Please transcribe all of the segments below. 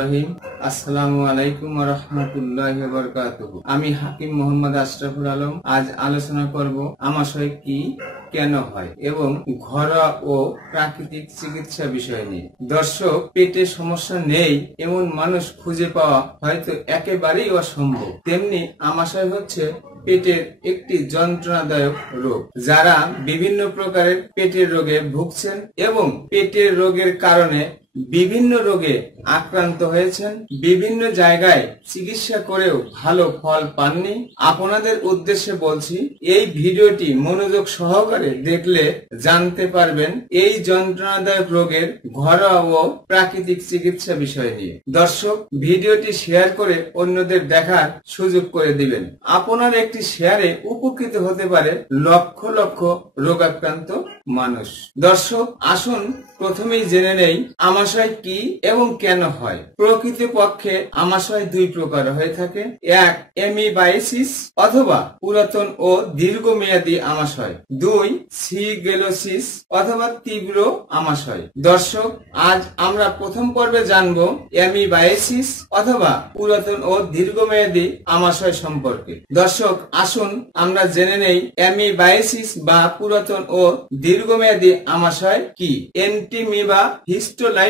রহিম। আসসালামু আলাইকুম আমি হাকিম মোহাম্মদ আশরাফুল আলম। আজ আলোচনা করব আমাশয় কি, কেন হয়, এবং ঘরোয়া ও প্রাকৃতিক চিকিৎসা বিষয় নিয়ে। দর্শক, পেটে সমস্যা নেই, এমন মানুষ খুঁজে পাওয়া হয়তো একেবারেই অসম্ভব। তেমনি আমাশয় হচ্ছে পেটের একটি যন্ত্রণাদায়ক রোগ। যারা বিভিন্ন প্রকারের পেটের রোগে ভুগছেন এবং পেটের রোগের কারণে বিভিন্ন রোগে আক্রান্ত হয়েছেন, বিভিন্ন জায়গায় চিকিৎসা করেও ভালো ফল পাননি। আপনাদের উদ্দেশ্যে বলছি, এই ভিডিওটি মনোযোগ সহকারে দেখলে জানতে পারবেন এই যন্ত্রণাদায়ক রোগের ঘরোয়া ও প্রাকৃতিক চিকিৎসা বিষয় নিয়ে। দর্শক, ভিডিওটি শেয়ার করে অন্যদের দেখার সুযোগ করে দিবেন। আপনার একটি শেয়ারে উপকৃত হতে পারে লক্ষ লক্ষ রোগাক্রান্ত মানুষ। দর্শক, আসুন প্রথমেই জেনে নেই আমাশয় কি এবং কেন হয়? প্রকৃত পক্ষে আমাশয় দুই প্রকার হয়ে থাকে। এক, এমিবাইসিস অথবা পুরাতন ও দীর্ঘমেয়াদী আমাশয়। দুই, সিগেলোসিস অথবা তীব্র আমাশয়। দর্শক, আজ আমরা প্রথম পর্বে জানব এমিবাইসিস অথবা পুরাতন ও দীর্ঘমেয়াদী আমাশয় সম্পর্কে। দর্শক, আসুন আমরা জেনে নেই এমিবাইসিস বা পুরাতন ও দীর্ঘমেয়াদী আমাশয় কি। এন্টিমিবা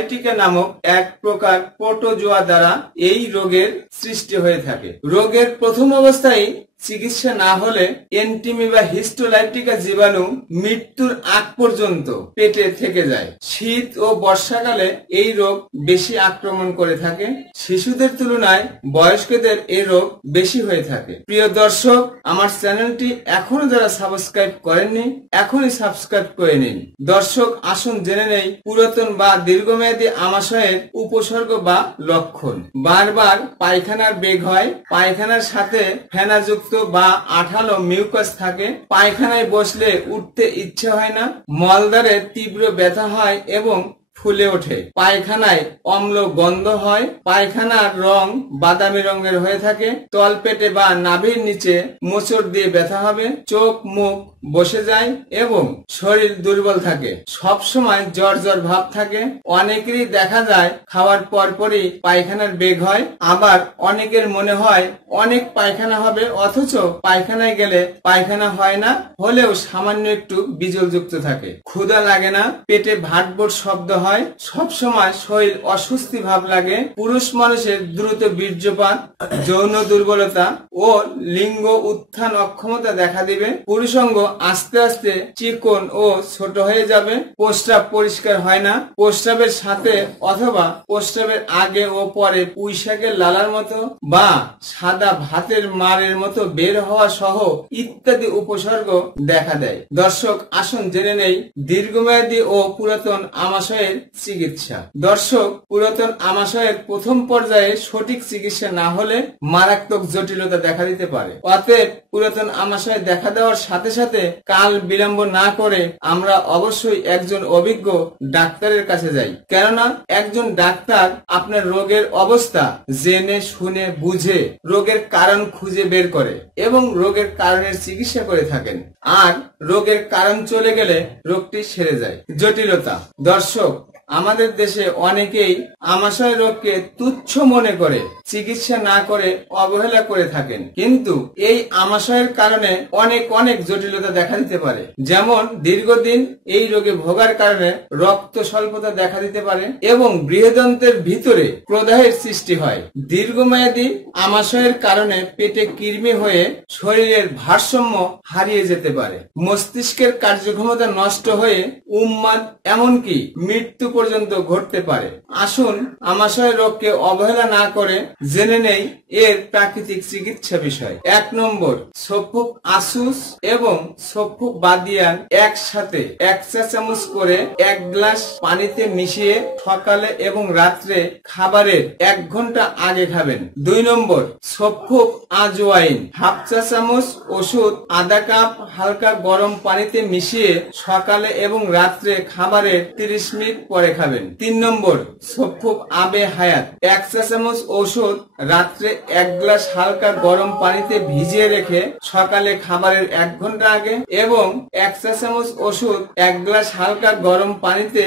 হিস্টোলাইটিকা নামক এক প্রকার প্রোটোজোয়া দ্বারা এই রোগের সৃষ্টি হয়ে থাকে। রোগের প্রথম অবস্থায় চিকিৎসা না হলে এন্টিমি বা হিস্টোলাইটিকা জীবাণু মৃত্যুর আগ পর্যন্ত পেটে থেকে যায়। শীত ও বর্ষাকালে এই রোগ বেশি আক্রমণ করে থাকে। শিশুদের তুলনায় বয়স্কদের এই রোগ বেশি হয়ে থাকে। প্রিয় দর্শক, আমার চ্যানেলটি এখনও যারা সাবস্ক্রাইব করেননি, এখনই সাবস্ক্রাইব করে নিন। দর্শক, আসুন জেনে নেই, পুরাতন বা দীর্ঘমেয়াদী আমাশয়ের উপসর্গ বা লক্ষণ। বারবার পায়খানার বেগ হয়, পায়খানার সাথে ফেনাযুক্ত বা আঠালো মিউকাস থাকে। পায়খানায় বসলে উঠতে ইচ্ছে হয় না মলদারে তীব্র ব্যথা হয় এবং ফুলে ওঠে। পায়খানায় অম্ল গন্ধ হয়, পায়খানার রং বাদামি রঙের হয়ে থাকে। তলপেটে বা নাভির নিচে মোচড় দিয়ে ব্যথা হবে, চোখ, মুখ বসে যায় এবং শরীর দুর্বল থাকে। সব সময় জ্বর জ্বর ভাব থাকে। অনেকেরই দেখা যায় খাওয়ার পর পরই পায়খানার বেগ হয়। আবার অনেকের মনে হয় অনেক পায়খানা হবে, অথচ পায়খানায় গেলে পায়খানা হয় না, হলেও সামান্য একটু বিজলযুক্ত থাকে। ক্ষুধা লাগে না, পেটে ভাটবোট শব্দ হয়। সব সময় শরীর অস্বস্তি ভাব লাগে, পুরুষ মানুষের দ্রুত বীর্যপাত, যৌন দুর্বলতা ও লিঙ্গ উত্থান অক্ষমতা দেখা দিবে। পুরুষঙ্গ আস্তে আস্তে চিকন ও ছোট হয়ে যাবে। প্রস্রাব পরিষ্কার হয় না। প্রস্রাবের সাথে অথবা প্রস্রাবের আগে ও পরে পুঁইশাকের লালার মতো বা সাদা ভাতের মারের মতো বের হওয়া সহ ইত্যাদি উপসর্গ দেখা দেয়। দর্শক, আসুন জেনে নেই, দীর্ঘমেয়াদী ও পুরাতন আমাশয়ের চিকিৎসা। দর্শক, পুরাতন আমাশয়ের প্রথম পর্যায়ে সঠিক চিকিৎসা না হলে মারাত্মক জটিলতা দেখা দিতে পারে। অতএব পুরাতন আমাশয় দেখা দেওয়ার সাথে সাথে কাল বিলম্ব না করে আমরা অবশ্যই একজন অভিজ্ঞ ডাক্তারের কাছে যাই। কেননা একজন ডাক্তার আপনার রোগের অবস্থা জেনে, শুনে, বুঝে, রোগের কারণ খুঁজে বের করে এবং রোগের কারণের চিকিৎসা করে থাকেন। আর রোগের কারণ চলে গেলে রোগটি সেরে যায়। জটিলতা। দর্শক আমাদের দেশে অনেকেই আমাশয় রোগকে তুচ্ছ মনে করে, চিকিৎসা না করে অবহেলা করে থাকেন। কিন্তু এই আমাশয়ের কারণে অনেক অনেক জটিলতা দেখা দিতে পারে। যেমন দীর্ঘদিন এই রোগে ভোগার কারণে রক্ত স্বল্পতা দেখা দিতে পারে এবং বৃহদন্তের ভিতরে প্রদাহের সৃষ্টি হয়। দীর্ঘমেয়াদী আমাশয়ের কারণে পেটে কৃমি হয়ে শরীরের ভারসাম্য হারিয়ে যেতে পারে। মস্তিষ্কের কার্যক্ষমতা নষ্ট হয়ে উম্মাদ, এমনকি মৃত্যু পর্যন্ত ঘটতে পারে। আসুন আমাশয় রোগকে অবহেলা না করে জেনে নেই এর প্রাকৃতিক চিকিৎসা বিষয়। এক নম্বর সফুক আসুস এবং সফুক বাদিয়ান একসাথে এক চা চামচ করে এক গ্লাস পানিতে মিশিয়ে সকালে এবং রাত্রে খাবারের এক ঘণ্টা আগে খাবেন। দুই নম্বর সফুক আজওয়াইন হাফ চা চামচ ওষুধ আধা কাপ হালকা গরম পানিতে মিশিয়ে সকালে এবং রাত্রে খাবারের তিরিশ মিনিট পরে আগে খাবেন তিন নম্বর সফুক আবে হায়াত। এক চামচ ঔষধ রাত্রে এক গ্লাস হালকা গরম পানিতে ভিজিয়ে রেখে সকালে খাবারের এক ঘণ্টা আগে এবং এক চামচ ওষুধ এক গ্লাস হালকা গরম পানিতে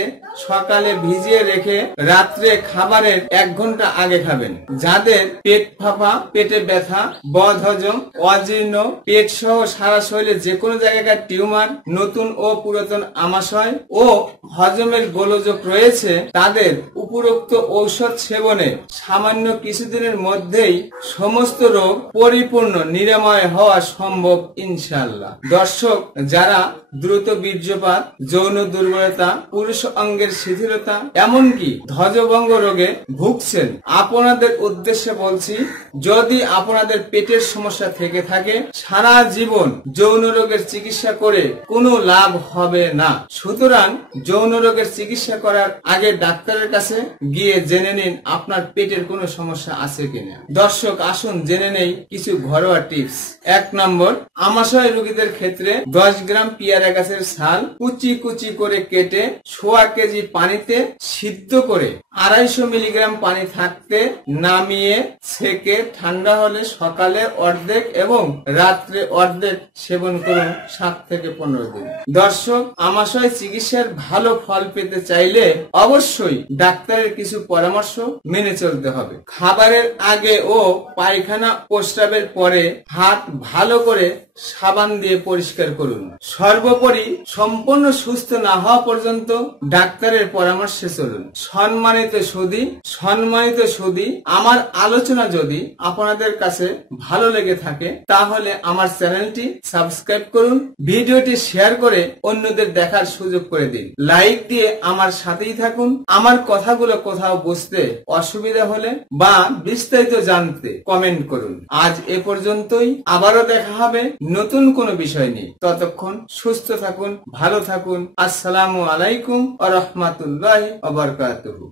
সকালে ভিজিয়ে রেখে রাত্রে খাবারের এক ঘণ্টা আগে খাবেন। যাদের পেট ফাঁপা, পেটে ব্যথা, বদ হজম, অজীর্ণ, পেট সহ সারা শরীরে যে কোনো জায়গায় টিউমার, নতুন ও পুরাতন আমাশয় ও হজমের গোলযোগ রয়েছে তাদের উপরোক্ত ঔষধ সেবনে সামান্য কিছুদিনের মধ্যেই সমস্ত রোগ পরিপূর্ণ নিরাময় হওয়া সম্ভব ইনশাল্লাহ দর্শক, যারা দ্রুত বীর্যপাত, যৌন দুর্বলতা, পুরুষ অঙ্গের শিথিলতা, এমনকি ধ্বজভঙ্গ রোগে ভুগছেন, আপনাদের উদ্দেশ্যে বলছি, যদি আপনাদের পেটের সমস্যা থেকে থাকে, সারা জীবন যৌন রোগের চিকিৎসা করে কোনো লাভ হবে না। সুতরাং যৌন রোগের চিকিৎসা করার আগে ডাক্তারের কাছে গিয়ে জেনে নিন আপনার পেটের কোনো সমস্যা আছে কিনা। দর্শক, আসুন জেনে নেই কিছু ঘরোয়া টিপস। এক নম্বর, আমাশয় রোগীদের ক্ষেত্রে দশ গ্রাম পিয়ারা গাছের ছাল কুচি কুচি করে কেটে সোয়া কেজি পানিতে সিদ্ধ করে আড়াইশো মিলিগ্রাম পানি থাকতে নামিয়ে সেকে ঠান্ডা হলে সকালে অর্ধেক এবং রাত্রে অর্ধেক সেবন করুন সাত থেকে পনেরো দিন। দর্শক, আমাশয় চিকিৎসার ভালো ফল পেতে চাইলে অবশ্যই ডাক্তারের কিছু পরামর্শ মেনে চলতে হবে। খাবারের আগে ও পায়খানা প্রস্রাবের পরে হাত ভালো করে সাবান দিয়ে পরিষ্কার করুন। সর্বোপরি সম্পূর্ণ সুস্থ না হওয়া পর্যন্ত ডাক্তারের পরামর্শে চলুন। সম্মানিত সুদী সম্মানিত সুদী আমার আলোচনা যদি আপনাদের কাছে ভালো লেগে থাকে, তাহলে আমার চ্যানেলটি সাবস্ক্রাইব করুন, ভিডিওটি শেয়ার করে অন্যদের দেখার সুযোগ করে দিন। লাইক দিয়ে আমার সাথেই থাকুন। আমার কথাগুলো কোথাও বুঝতে অসুবিধা হলে বা বিস্তারিত জানতে কমেন্ট করুন। আজ এ পর্যন্তই। আবারও দেখা হবে নতুন কোনো বিষয় নেই ততক্ষণ সুস্থ থাকুন ভালো থাকুন। আসসালামু আলাইকুম আ রহমাতুল্লাহ